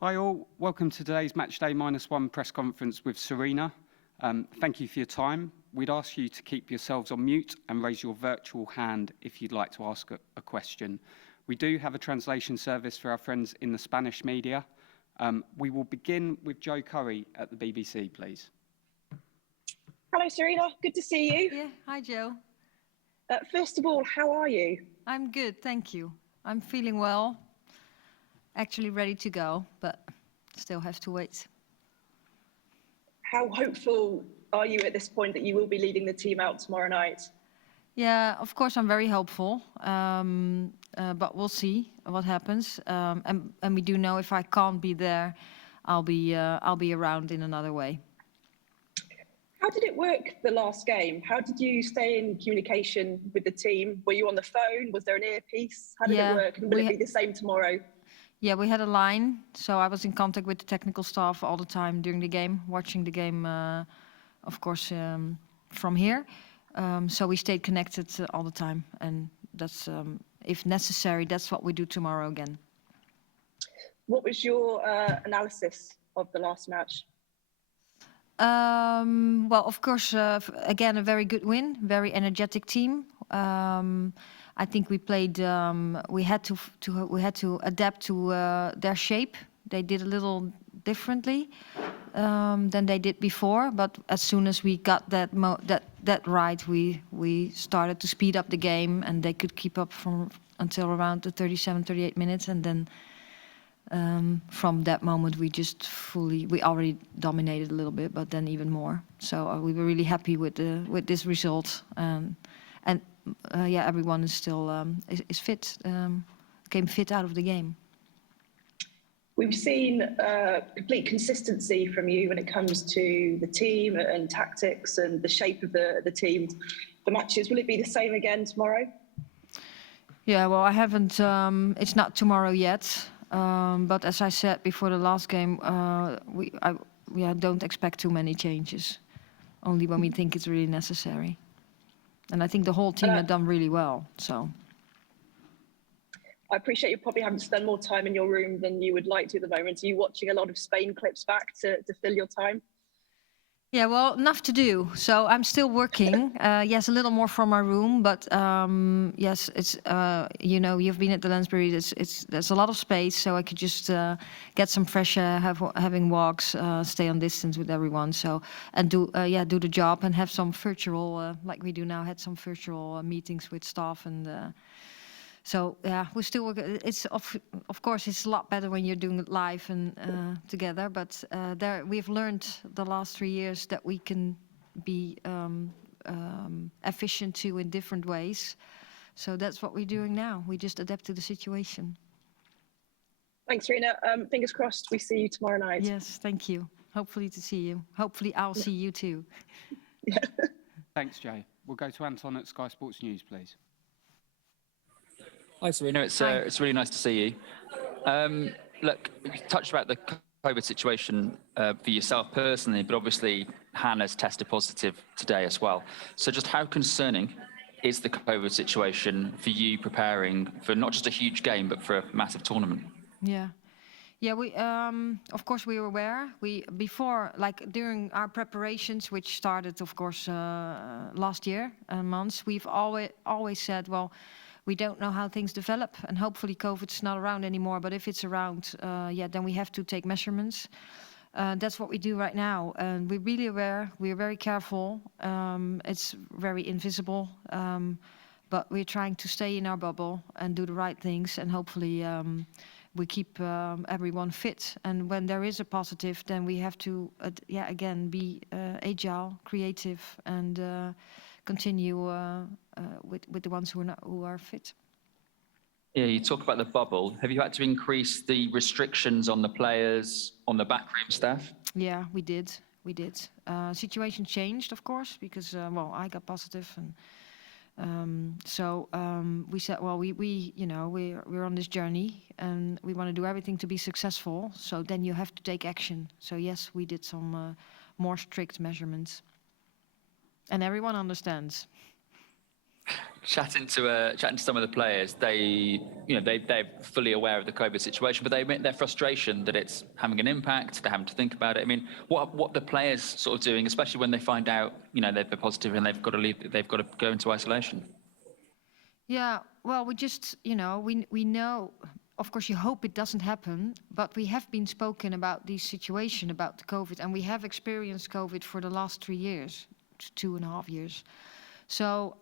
Hi all, welcome to today's Matchday -1 press conference with Sarina. Thank you for your time. We'd ask you to keep yourselves on mute and raise your virtual hand if you'd like to ask a question. We do have a translation service for our friends in the Spanish media. We will begin with Joe Curry at the BBC, please. Hello, Sarina. Good to see you. Yeah, hi, Joe. First of all, how are you? I'm good, thank you. I'm feeling well. Actually ready to go, but still have to wait. How hopeful are you at this point that you will be leading the team out tomorrow night? Yeah, of course I'm very hopeful, but we'll see what happens. And we do know if I can't be there, I'll be around in another way. How did it work the last game? How did you stay in communication with the team? Were you on the phone? Was there an earpiece? How did it work? And will it be the same tomorrow? Yeah, we had a line, so I was in contact with the technical staff all the time during the game, watching the game, of course, from here. So we stayed connected all the time, and that's, if necessary, that's what we do tomorrow again. What was your analysis of the last match? Well, of course, again, a very good win, very energetic team. I think we played. We had to adapt to their shape. They did a little differently than they did before. But as soon as we got that right, we started to speed up the game, and they could keep up until around the 37, 38 minutes, and then from that moment we already dominated a little bit, but then even more. So we were really happy with this result. Yeah, everyone is still is fit, came fit out of the game. We've seen complete consistency from you when it comes to the team and tactics and the shape of the team. The matches, will it be the same again tomorrow? Yeah, well, I haven't. It's not tomorrow yet, but as I said before the last game, I don't expect too many changes, only when we think it's really necessary. And I think the whole team had done really well, so. I appreciate you probably having to spend more time in your room than you would like to at the moment. Are you watching a lot of Spain clips back to fill your time? Yeah, well, enough to do. So I'm still working. Yes, a little more from my room, but yes, it's you know, you've been at the Lansbury. There's a lot of space, so I could just get some fresh air, having walks, stay on distance with everyone. So and do the job and have some virtual, like we do now, had some virtual meetings with staff and. So yeah, we're still working. It's of course it's a lot better when you're doing it live and together. But we've learned the last 3 years that we can be efficient too in different ways. So that's what we're doing now. We just adapt to the situation. Thanks, Sarina. Fingers crossed we see you tomorrow night. Yes, thank you. Hopefully to see you. Hopefully I'll see you too. Thanks, Jay. We'll go to Anton at Sky Sports News, please. Hi, Sarina. It's really nice to see you. Look, you touched about the COVID situation for yourself personally, but obviously Hannah's tested positive today as well. So just how concerning is the COVID situation for you preparing for not just a huge game, but for a massive tournament? Yeah. Yeah, we of course we were aware. Before, like during our preparations, which started, of course, last year, months, we've always said, well, we don't know how things develop, and hopefully COVID's not around anymore. But if it's around, yeah, then we have to take measurements. That's what we do right now, and we're really aware. We're very careful. It's very invisible, but we're trying to stay in our bubble and do the right things, and hopefully we keep everyone fit. And when there is a positive, then we have to, yeah, again, be agile, creative, and continue with the ones who are fit. Yeah, you talk about the bubble. Have you had to increase the restrictions on the players, on the backroom staff? Yeah, we did. Situation changed, of course, because well, I got positive, and so we said, well, we you know, we're on this journey, and we want to do everything to be successful. So then you have to take action. So yes, we did some more strict measurements, and everyone understands. chatting to some of the players, they're fully aware of the COVID situation, but they admit their frustration that it's having an impact. They're having to think about it. I mean, what the players sort of doing, especially when they find out, they've been positive and they've got to leave, they've got to go into isolation. Yeah, well, we just, we know, of course, you hope it doesn't happen, but we have been spoken about this situation, about the COVID, and we have experienced COVID for the last 3 years, 2.5 years. So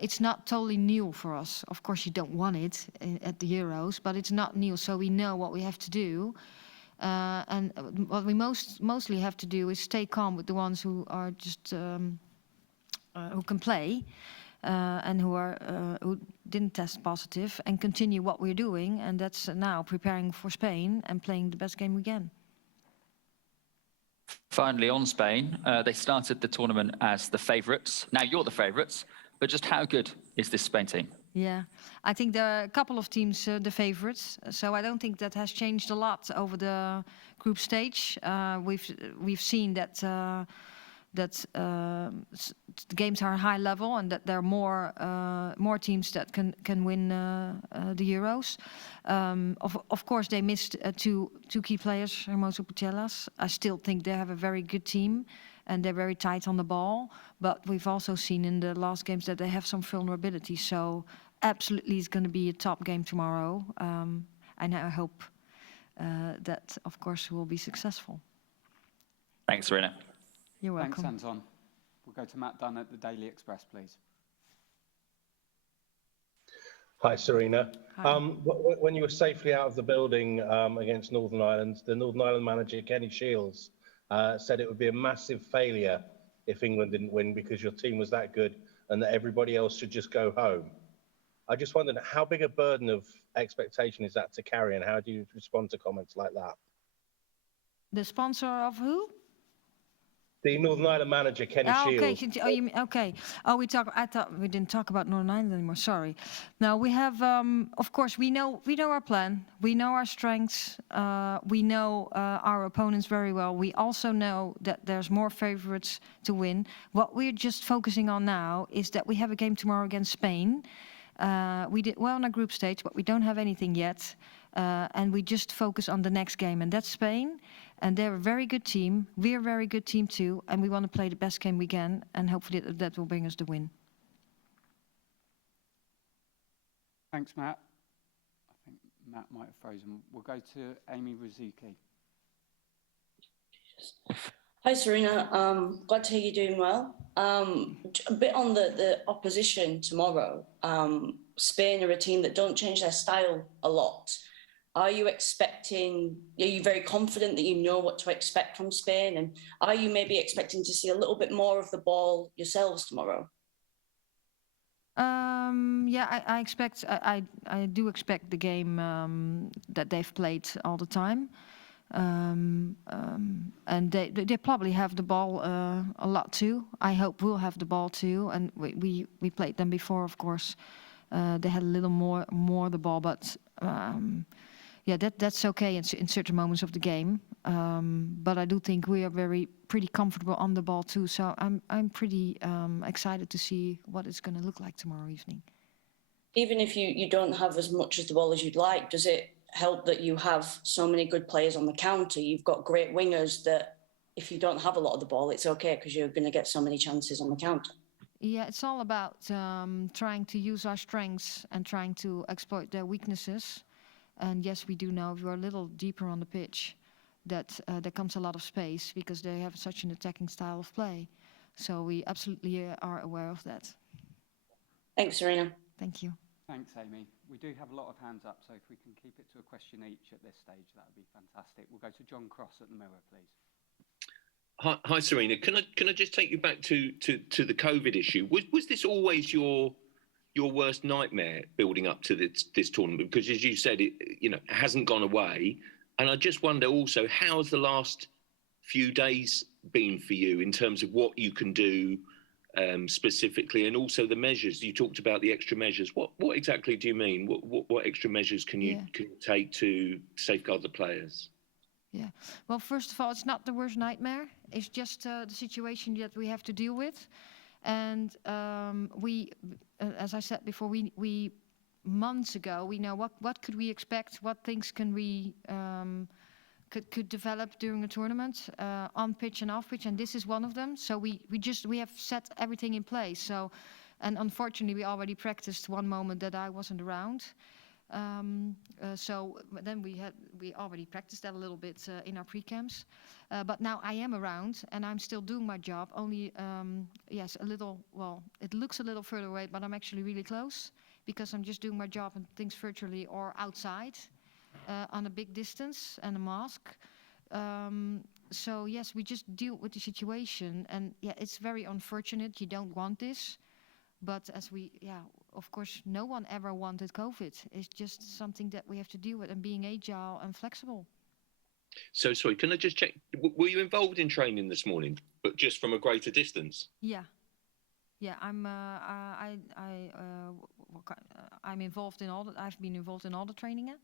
it's not totally new for us. Of course, you don't want it at the Euros, but it's not new, so we know what we have to do. And what we mostly have to do is stay calm with the ones who are just who can play and who didn't test positive, and continue what we're doing, and that's now preparing for Spain and playing the best game we can. Finally, on Spain, they started the tournament as the favourites. Now you're the favourites, but just how good is this Spain team? Yeah, I think there are a couple of teams the favourites, so I don't think that has changed a lot over the group stage. We've seen that the games are high level and that there are more teams that can win the Euros. Of course, they missed two key players, Hermoso Putellas. I still think they have a very good team and they're very tight on the ball. But we've also seen in the last games that they have some vulnerability. So absolutely, it's going to be a top game tomorrow. And I hope that, of course, will be successful. Thanks, Sarina. You're welcome. Thanks, Anton. We'll go to Matt Dunn at the Daily Express, please. Hi, Sarina. Hi. When you were safely out of the building against Northern Ireland, the Northern Ireland manager, Kenny Shields, said it would be a massive failure if England didn't win because your team was that good and that everybody else should just go home. I just wondered, how big a burden of expectation is that to carry, and how do you respond to comments like that? The sponsor of who? The Northern Ireland manager, Kenny Shields. Okay. Oh, you mean, okay. Oh, I thought we didn't talk about Northern Ireland anymore. Sorry. Now we have, of course, we know our plan. We know our strengths. We know our opponents very well. We also know that there's more favourites to win. What we're just focusing on now is that we have a game tomorrow against Spain. We did well in our group stage, but we don't have anything yet. And we just focus on the next game, and that's Spain. And they're a very good team. We're a very good team too, and we want to play the best game we can, and hopefully that will bring us the win. Thanks, Matt. I think Matt might have frozen. We'll go to Amy Rizuki. Hi, Sarina. Glad to hear you're doing well. A bit on the opposition tomorrow. Spain are a team that don't change their style a lot. Are you very confident that you know what to expect from Spain? And are you maybe expecting to see a little bit more of the ball yourselves tomorrow? Yeah, I do expect the game that they've played all the time. And they probably have the ball a lot too. I hope we'll have the ball too. And we played them before, of course. They had a little more the ball, but yeah, that's okay in certain moments of the game. But I do think we are pretty comfortable on the ball too. So I'm pretty excited to see what it's going to look like tomorrow evening. Even if you don't have as much of the ball as you'd like, does it help that you have so many good players on the counter? You've got great wingers that if you don't have a lot of the ball, it's okay because you're going to get so many chances on the counter. Yeah, it's all about trying to use our strengths and trying to exploit their weaknesses. And yes, we do know if you're a little deeper on the pitch that there comes a lot of space because they have such an attacking style of play. So we absolutely are aware of that. Thanks, Sarina. Thank you. Thanks, Amy. We do have a lot of hands up, so if we can keep it to a question each at this stage, that would be fantastic. We'll go to John Cross at the Mirror, please. Hi, Sarina. Can I just take you back to the COVID issue? Was this always your worst nightmare building up to this tournament? Because as you said, it hasn't gone away. And I just wonder also, how has the last few days been for you in terms of what you can do specifically, and also the measures? You talked about the extra measures. What exactly do you mean? What extra measures can you take to safeguard the players? Yeah. Well, first of all, it's not the worst nightmare. It's just the situation that we have to deal with. And we, as I said before, we months ago, we know what could we expect, what things can we could develop during a tournament, on pitch and off pitch, and this is one of them. So we have set everything in place. So, and unfortunately, we already practiced one moment that I wasn't around. So then we already practiced that a little bit in our pre-camps. But now I am around and I'm still doing my job. Only, yes, a little, well, it looks a little further away, but I'm actually really close because I'm just doing my job and things virtually or outside on a big distance and a mask. So yes, we just deal with the situation. And yeah, it's very unfortunate. You don't want this. But as we, yeah, of course, no one ever wanted COVID. It's just something that we have to deal with and being agile and flexible. So sorry, can I just check? Were you involved in training this morning, but just from a greater distance? Yeah, I'm involved in all. I've been involved in all the training,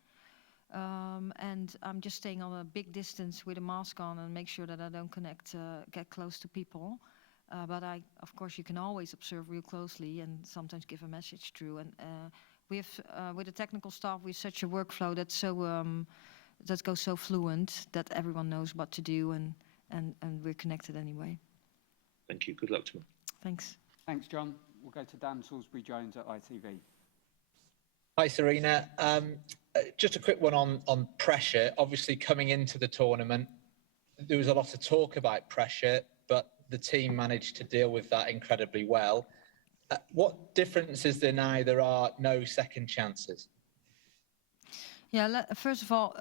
and I'm just staying on a big distance with a mask on and make sure that I don't get close to people. But of course, you can always observe real closely and sometimes give a message through. And we have, with the technical staff, we have such a workflow that's so that goes so fluent that everyone knows what to do, and we're connected anyway. Thank you. Good luck tomorrow. Thanks. Thanks, John. We'll go to Dan Salisbury-Jones at ITV. Hi, Sarina. Just a quick one on pressure. Obviously, coming into the tournament, there was a lot of talk about pressure, but the team managed to deal with that incredibly well. What difference is there now there are no second chances? Yeah, first of all,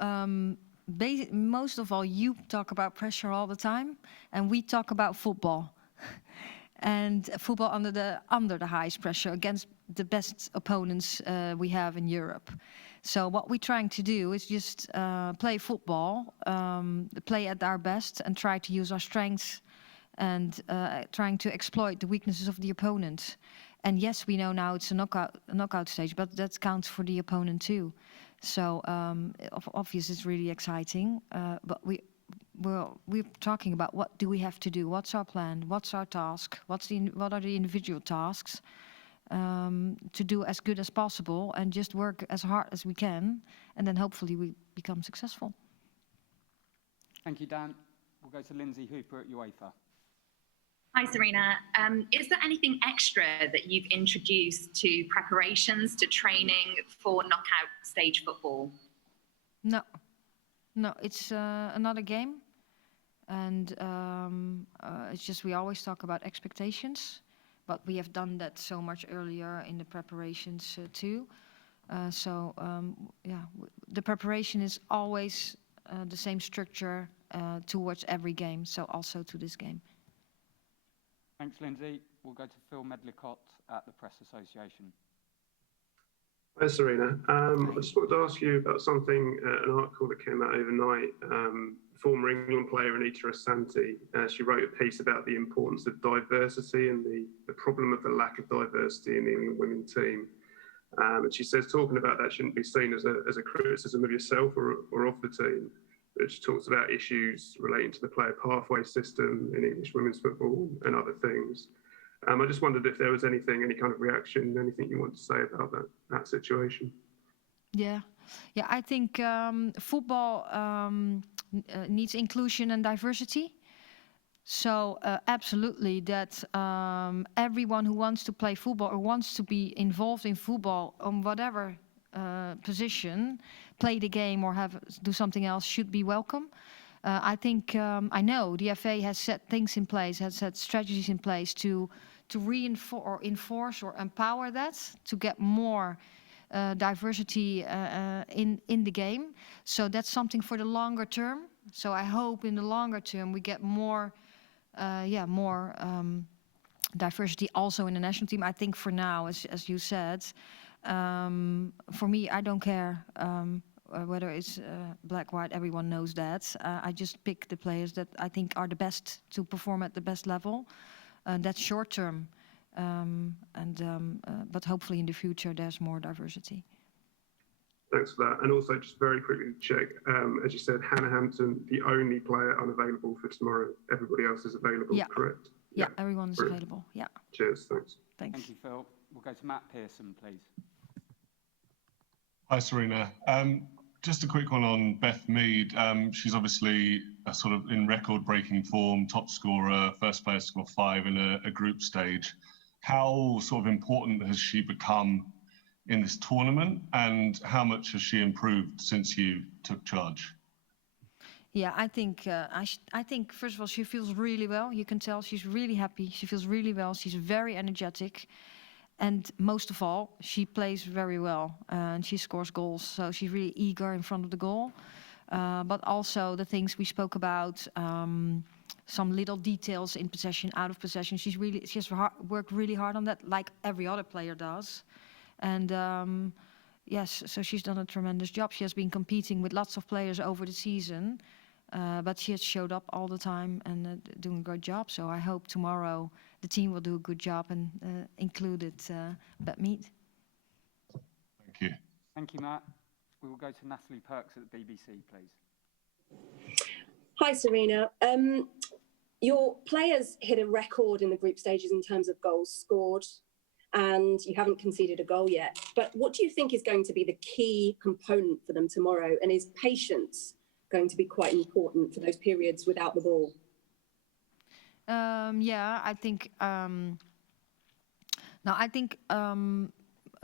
most of all, you talk about pressure all the time, and we talk about football. And football under the highest pressure against the best opponents we have in Europe. So what we're trying to do is just play football, play at our best, and try to use our strengths and trying to exploit the weaknesses of the opponent. And yes, we know now it's a knockout stage, but that counts for the opponent too. So obviously it's really exciting, but we're talking about what do we have to do, what's our plan, what's our task, what are the individual tasks to do as good as possible and just work as hard as we can, and then hopefully we become successful. Thank you, Dan. We'll go to Lindsay Hooper at UEFA. Hi, Sarina. Is there anything extra that you've introduced to preparations, to training for knockout stage football? No, it's another game. And it's just we always talk about expectations, but we have done that so much earlier in the preparations too. Yeah, the preparation is always the same structure towards every game, so also to this game. Thanks, Lindsay. We'll go to Phil Medlicott at the Press Association. Hi, Sarina. I just wanted to ask you about something, an article that came out overnight. Former England player Anita Asante, she wrote a piece about the importance of diversity and the problem of the lack of diversity in the England women's team. And she says talking about that shouldn't be seen as a criticism of yourself or of the team. But she talks about issues relating to the player pathway system in English women's football and other things. I just wondered if there was any kind of reaction, anything you want to say about that situation. Yeah, I think football needs inclusion and diversity. So absolutely that everyone who wants to play football or wants to be involved in football on whatever position, play the game or do something else, should be welcome. I think I know the FA has set things in place, has set strategies in place to enforce or empower that, to get more diversity in the game. So that's something for the longer term. So I hope in the longer term we get more diversity also in the national team. I think for now, as you said, for me, I don't care whether it's black, white, everyone knows that. I just pick the players that I think are the best to perform at the best level. That's short term. But hopefully in the future there's more diversity. Thanks for that. And also just very quickly to check, as you said, Hannah Hampton, the only player unavailable for tomorrow. Everybody else is available, correct? Yeah, everyone is available. Yeah. Cheers. Thanks. Thanks. Thank you, Phil. We'll go to Matt Pearson, please. Hi, Sarina. Just a quick one on Beth Mead. She's obviously sort of in record-breaking form, top scorer, first player to score 5 in a group stage. How sort of important has she become in this tournament, and how much has she improved since you took charge? Yeah, I think I think first of all she feels really well. You can tell she's really happy. She feels really well. She's very energetic, and most of all, she plays very well and she scores goals. So she's really eager in front of the goal. But also the things we spoke about, some little details in possession, out of possession. She has worked really hard on that, like every other player does. And yes, so she's done a tremendous job. She has been competing with lots of players over the season. But she has showed up all the time and doing a great job. So I hope tomorrow the team will do a good job and include Beth Mead. Thank you. Thank you, Matt. We will go to Natalie Perks at the BBC, please. Hi, Sarina. Your players hit a record in the group stages in terms of goals scored, and you haven't conceded a goal yet. But what do you think is going to be the key component for them tomorrow? And is patience going to be quite important for those periods without the ball? Yeah, I think. I think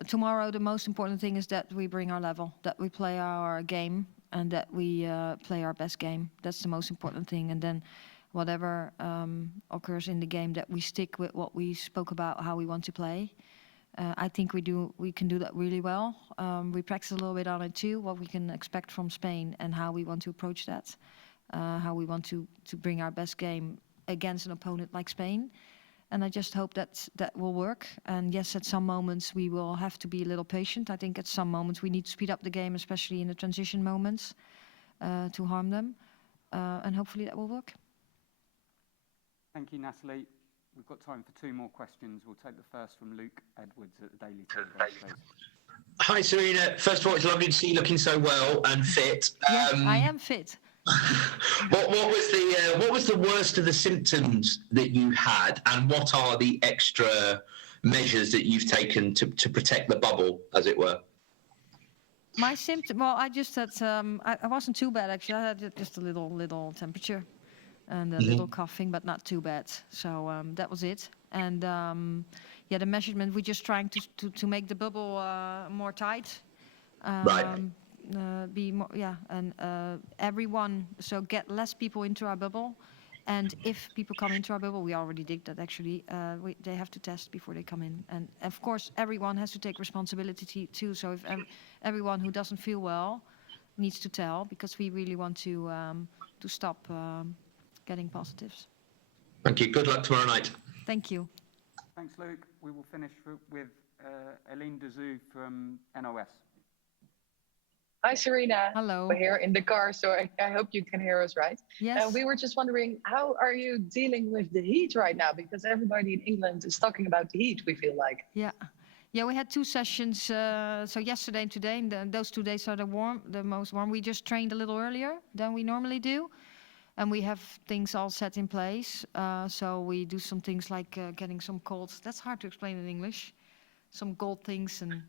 tomorrow the most important thing is that we bring our level, that we play our game, and that we play our best game. That's the most important thing. And then, whatever occurs in the game, that we stick with what we spoke about, how we want to play. I think we can do that really well. We practice a little bit on it too, what we can expect from Spain and how we want to approach that, how we want to bring our best game against an opponent like Spain. And I just hope that will work. And yes, at some moments we will have to be a little patient. I think at some moments we need to speed up the game, especially in the transition moments, to harm them. And hopefully that will work. Thank you, Natalie. We've got time for 2 more questions. We'll take the first from Luke Edwards at the Daily Telegraph, please. Hi, Sarina. First of all, it's lovely to see you looking so well and fit. Yes, I am fit. What was the worst of the symptoms that you had, and what are the extra measures that you've taken to protect the bubble, as it were? My symptom, well, I just had, I wasn't too bad actually. I had just a little temperature and a little coughing, but not too bad. So that was it. And yeah, the measurement, we're just trying to make the bubble more tight. Right. Be more, yeah, and everyone, so get less people into our bubble. And if people come into our bubble, we already did that actually, they have to test before they come in. And of course, everyone has to take responsibility too. So if everyone who doesn't feel well needs to tell, because we really want to stop getting positives. Thank you. Good luck tomorrow night. Thank you. Thanks, Luke. We will finish with Eline Dezou from NOS. Hi, Sarina. Hello. We're here in the car, so I hope you can hear us right. Yes. We were just wondering, how are you dealing with the heat right now? Because everybody in England is talking about the heat, we feel like. Yeah. Yeah, we had 2 sessions, so yesterday and today, and those 2 days are the most warm. We just trained a little earlier than we normally do. And we have things all set in place. So we do some things like getting some cold, that's hard to explain in English, some cold things, and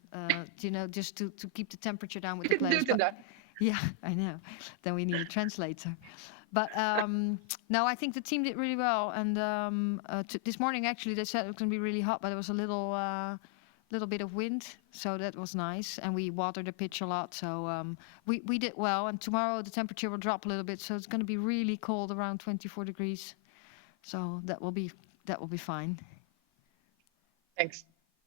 you know, just to keep the temperature down with the players. Yeah, I know. Then we need a translator. But no, I think the team did really well. And this morning, actually, they said it was going to be really hot, but it was a little bit of wind, so that was nice. And we watered the pitch a lot, so we did well. And tomorrow the temperature will drop a little bit, so it's going to be really cold, around 24 degrees. So that will be fine. Thanks.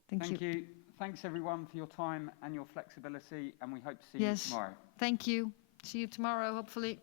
Thank you. Thanks everyone for your time and your flexibility, and we hope to see you tomorrow. Thank you. See you tomorrow, hopefully.